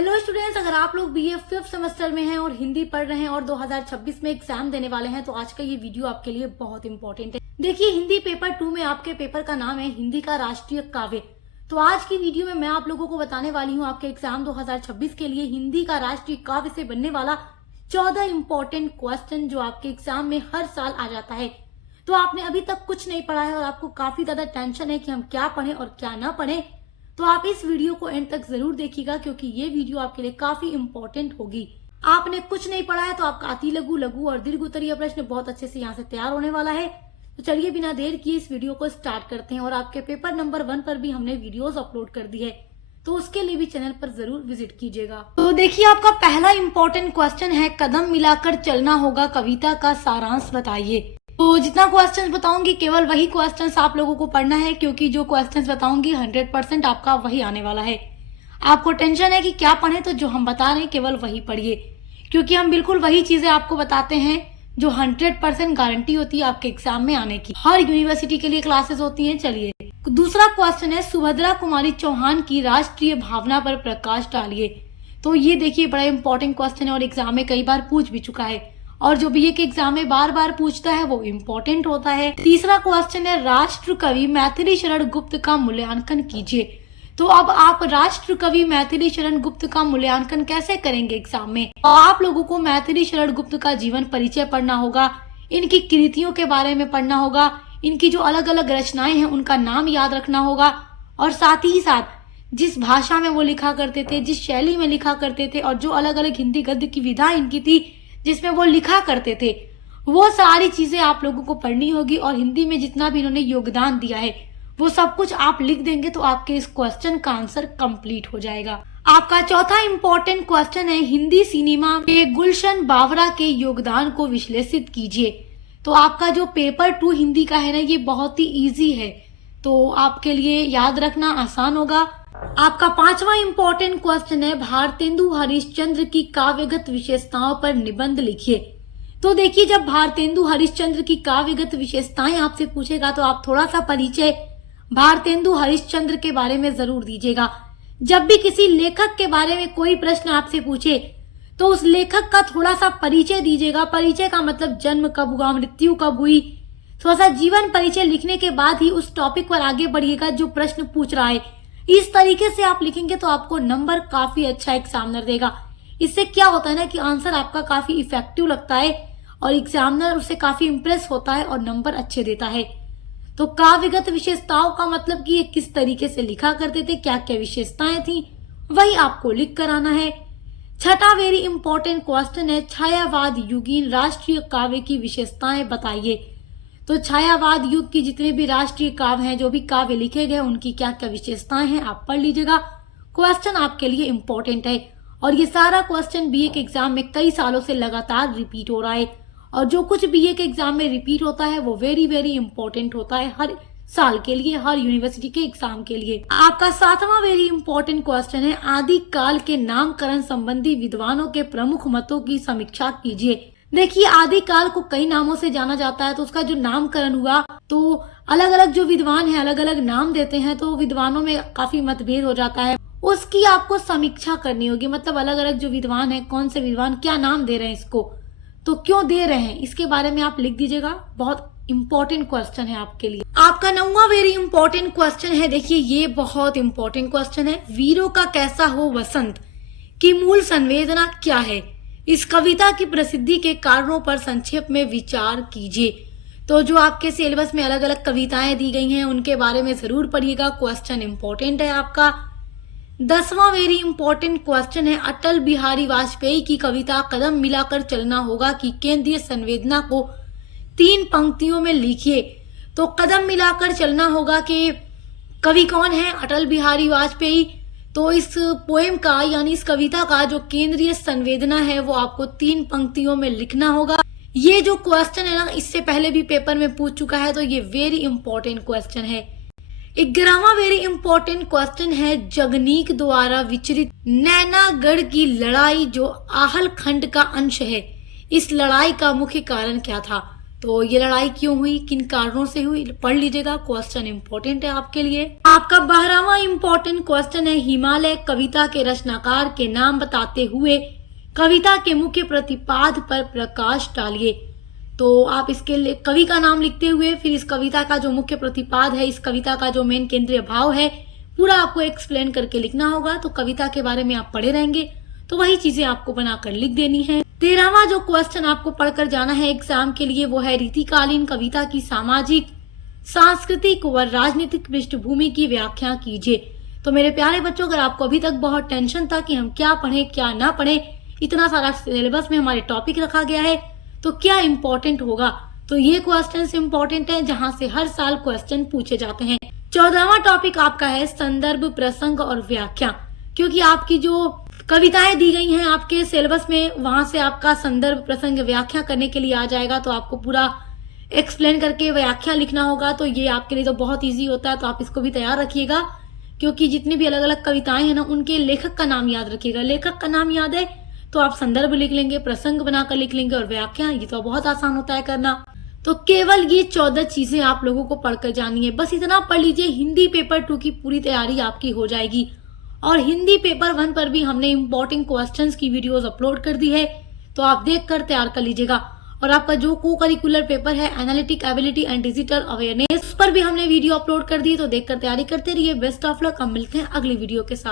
Hello students, अगर आप लोग बीए 5th सेमेस्टर में हैं और हिंदी पढ़ रहे हैं और 2026 में एग्जाम देने वाले हैं तो आज का ये वीडियो आपके लिए बहुत इंपॉर्टेंट है। देखिए, हिंदी पेपर 2 में आपके पेपर का नाम है हिंदी का राष्ट्रीय काव्य। तो आज की वीडियो में मैं आप लोगों को बताने वाली हूँ आपके एग्जाम 2026 के लिए हिंदी का राष्ट्रीय काव्य से बनने वाला 14 इंपॉर्टेंट क्वेश्चन जो आपके एग्जाम में हर साल आ जाता है। तो आपने अभी तक कुछ नहीं पढ़ा है और आपको काफी ज्यादा टेंशन है कि हम क्या पढ़ें और क्या ना पढ़ें, तो आप इस वीडियो को एंड तक जरूर देखिएगा क्योंकि ये वीडियो आपके लिए काफी इंपॉर्टेंट होगी। आपने कुछ नहीं पढ़ा है तो आपका अति लघु, लघु और दीर्घ उत्तरीय प्रश्न बहुत अच्छे से यहाँ से तैयार होने वाला है। तो चलिए बिना देर किए इस वीडियो को स्टार्ट करते हैं। और आपके पेपर नंबर 1 पर भी हमने वीडियोस अपलोड कर दी है, तो उसके लिए भी चैनल पर जरूर विजिट कीजिएगा। तो देखिए, आपका पहला इंपॉर्टेंट क्वेश्चन है, कदम मिलाकर चलना होगा कविता का सारांश बताइए। तो जितना क्वेश्चंस बताऊंगी केवल वही क्वेश्चंस आप लोगों को पढ़ना है, क्योंकि जो क्वेश्चंस बताऊंगी 100% आपका वही आने वाला है। आपको टेंशन है कि क्या पढ़े, तो जो हम बता रहे हैं केवल वही पढ़िए, क्योंकि हम बिल्कुल वही चीजें आपको बताते हैं जो 100% गारंटी होती है आपके एग्जाम में आने की। हर यूनिवर्सिटी के लिए क्लासेस होती है। चलिए, दूसरा क्वेश्चन है, सुभद्रा कुमारी चौहान की राष्ट्रीय भावना पर प्रकाश डालिए। तो ये देखिए, बड़ा इंपॉर्टेंट क्वेश्चन है और एग्जाम में कई बार पूछ भी चुका है, और जो बीए के एग्जाम में बार बार पूछता है वो इम्पोर्टेंट होता है। तीसरा क्वेश्चन है, राष्ट्र कवि मैथिली शरण गुप्त का मूल्यांकन कीजिए। तो अब आप राष्ट्र कवि मैथिली शरण गुप्त का मूल्यांकन कैसे करेंगे एग्जाम में? आप लोगों को मैथिली शरण गुप्त का जीवन परिचय पढ़ना होगा, इनकी कृतियों के बारे में पढ़ना होगा, इनकी जो अलग अलग रचनाएं हैं उनका नाम याद रखना होगा, और साथ ही साथ जिस भाषा में वो लिखा करते थे, जिस शैली में लिखा करते थे, और जो अलग अलग हिंदी गद्य की विधा इनकी थी जिसमें वो लिखा करते थे, वो सारी चीजें आप लोगों को पढ़नी होगी। और हिंदी में जितना भी इन्होंने योगदान दिया है वो सब कुछ आप लिख देंगे तो आपके इस क्वेश्चन का आंसर कंप्लीट हो जाएगा। आपका चौथा इंपॉर्टेंट क्वेश्चन है, हिंदी सिनेमा में गुलशन बावरा के योगदान को विश्लेषित कीजिए। तो आपका जो पेपर 2 हिंदी का है ना, ये बहुत ही इजी है, तो आपके लिए याद रखना आसान होगा। आपका पांचवा इंपॉर्टेंट क्वेश्चन है, भारतेंदु हरिश्चंद्र की काव्यगत विशेषताओं पर निबंध लिखिए। तो देखिए, जब भारतेंदु हरिश्चंद्र की काव्यगत विशेषताएं आपसे पूछेगा तो आप थोड़ा सा परिचय भारतेंदु हरिश्चंद्र के बारे में जरूर दीजिएगा। जब भी किसी लेखक के बारे में कोई प्रश्न आपसे पूछे तो उस लेखक का थोड़ा सा परिचय दीजिएगा। परिचय का मतलब जन्म कब हुआ, मृत्यु कब हुई, थोड़ा सा जीवन परिचय लिखने के बाद ही उस टॉपिक पर आगे बढ़िएगा जो प्रश्न पूछ रहा है। इस तरीके से आप लिखेंगे तो आपको नंबर काफी अच्छा एग्जामिनर देगा। इससे क्या होता है ना कि आंसर आपका काफी इफेक्टिव लगता है और एग्जामिनर उससे काफी इंप्रेस होता है और नंबर अच्छे देता है। तो काव्यगत विशेषताओं का मतलब कि ये किस तरीके से लिखा करते थे, क्या क्या विशेषताएं थी, वही आपको लिख कर आना है। छठा वेरी इंपॉर्टेंट क्वेश्चन है, छायावाद युगीन राष्ट्रीय काव्य की विशेषताएं बताइए। तो छायावाद युग की जितने भी राष्ट्रीय काव्य हैं, जो भी काव्य लिखे गए, उनकी क्या क्या विशेषताएं हैं आप पढ़ लीजिएगा। क्वेश्चन आपके लिए इंपॉर्टेंट है और ये सारा क्वेश्चन बीए के एग्जाम में कई सालों से लगातार रिपीट हो रहा है, और जो कुछ बीए के एग्जाम में रिपीट होता है वो वेरी वेरी इंपॉर्टेंट होता है हर साल के लिए, हर यूनिवर्सिटी के एग्जाम के लिए। आपका सातवां वेरी इंपॉर्टेंट क्वेश्चन है, आदि काल के नामकरण संबंधी विद्वानों के प्रमुख मतों की समीक्षा कीजिए। देखिए, आदिकाल को कई नामों से जाना जाता है, तो उसका जो नामकरण हुआ तो अलग अलग जो विद्वान हैं अलग अलग नाम देते हैं, तो विद्वानों में काफी मतभेद हो जाता है, उसकी आपको समीक्षा करनी होगी। मतलब अलग अलग जो विद्वान हैं, कौन से विद्वान क्या नाम दे रहे हैं इसको, तो क्यों दे रहे हैं, इसके बारे में आप लिख दीजिएगा। बहुत इंपॉर्टेंट क्वेश्चन है आपके लिए। आपका 9वां वेरी इंपॉर्टेंट क्वेश्चन है, देखिए ये बहुत इंपॉर्टेंट क्वेश्चन है, वीरों का कैसा हो वसंत की मूल संवेदना क्या है, इस कविता की प्रसिद्धि के कारणों पर संक्षेप में विचार कीजिए। तो जो आपके सिलेबस में अलग अलग कविताएं दी गई हैं उनके बारे में जरूर पढ़िएगा, क्वेश्चन इंपॉर्टेंट है आपका। 10वां वेरी इंपॉर्टेंट क्वेश्चन है, अटल बिहारी वाजपेयी की कविता कदम मिलाकर चलना होगा की केंद्रीय संवेदना को 3 पंक्तियों में लिखिए। तो कदम मिलाकर चलना होगा के कवि कौन है, अटल बिहारी वाजपेयी। तो इस पोएम का यानी इस कविता का जो केंद्रीय संवेदना है वो आपको 3 पंक्तियों में लिखना होगा। ये जो क्वेश्चन है ना, इससे पहले भी पेपर में पूछ चुका है, तो ये वेरी इंपॉर्टेंट क्वेश्चन है। 11वां वेरी इंपॉर्टेंट क्वेश्चन है, जगनीक द्वारा विचरित नैनागढ़ की लड़ाई जो आहल खंड का अंश है, इस लड़ाई का मुख्य कारण क्या था। तो ये लड़ाई क्यों हुई, किन कारणों से हुई, पढ़ लीजिएगा, क्वेश्चन इंपॉर्टेंट है आपके लिए। आपका 12वां इंपॉर्टेंट क्वेश्चन है, हिमालय कविता के रचनाकार के नाम बताते हुए कविता के मुख्य प्रतिपाद पर प्रकाश डालिए। तो आप इसके लिए कवि का नाम लिखते हुए फिर इस कविता का जो मुख्य प्रतिपाद है, इस कविता का जो मेन केंद्रीय भाव है, पूरा आपको एक्सप्लेन करके लिखना होगा। तो कविता के बारे में आप पढ़े रहेंगे तो वही चीजें आपको बनाकर लिख देनी है। 13वां जो क्वेश्चन आपको पढ़कर जाना है एग्जाम के लिए, वो है रीतिकालीन कविता की सामाजिक, सांस्कृतिक व राजनीतिक पृष्ठभूमि की व्याख्या कीजिए। तो मेरे प्यारे बच्चों, अगर आपको अभी तक बहुत टेंशन था कि हम क्या पढ़ें क्या ना पढ़ें, इतना सारा सिलेबस में हमारे टॉपिक रखा गया है तो क्या इम्पोर्टेंट होगा, तो ये क्वेश्चन इम्पोर्टेंट है जहाँ से हर साल क्वेश्चन पूछे जाते हैं। 14वां टॉपिक आपका है संदर्भ, प्रसंग और व्याख्या, क्योंकि आपकी जो कविताएं दी गई हैं आपके सिलेबस में, वहां से आपका संदर्भ, प्रसंग, व्याख्या करने के लिए आ जाएगा। तो आपको पूरा एक्सप्लेन करके व्याख्या लिखना होगा। तो ये आपके लिए तो बहुत इजी होता है, तो आप इसको भी तैयार रखिएगा, क्योंकि जितनी भी अलग अलग कविताएं हैं ना, उनके लेखक का नाम याद रखिएगा। लेखक का नाम याद है तो आप संदर्भ लिख लेंगे, प्रसंग बनाकर लिख लेंगे और व्याख्या, ये तो बहुत आसान होता है करना। तो केवल ये 14 चीजें आप लोगों को पढ़कर जानी है, बस इतना पढ़ लीजिए। हिंदी पेपर 2 की पूरी तैयारी आपकी हो जाएगी। और हिंदी पेपर 1 पर भी हमने इम्पोर्टेंट क्वेश्चंस की वीडियोस अपलोड कर दी है, तो आप देखकर तैयार कर लीजिएगा। और आपका जो को करिकुलर पेपर है analytic ability and digital awareness, उस पर भी हमने वीडियो अपलोड कर दी, तो देखकर तैयारी करते रहिए। बेस्ट ऑफ लक, हम मिलते हैं अगली वीडियो के साथ।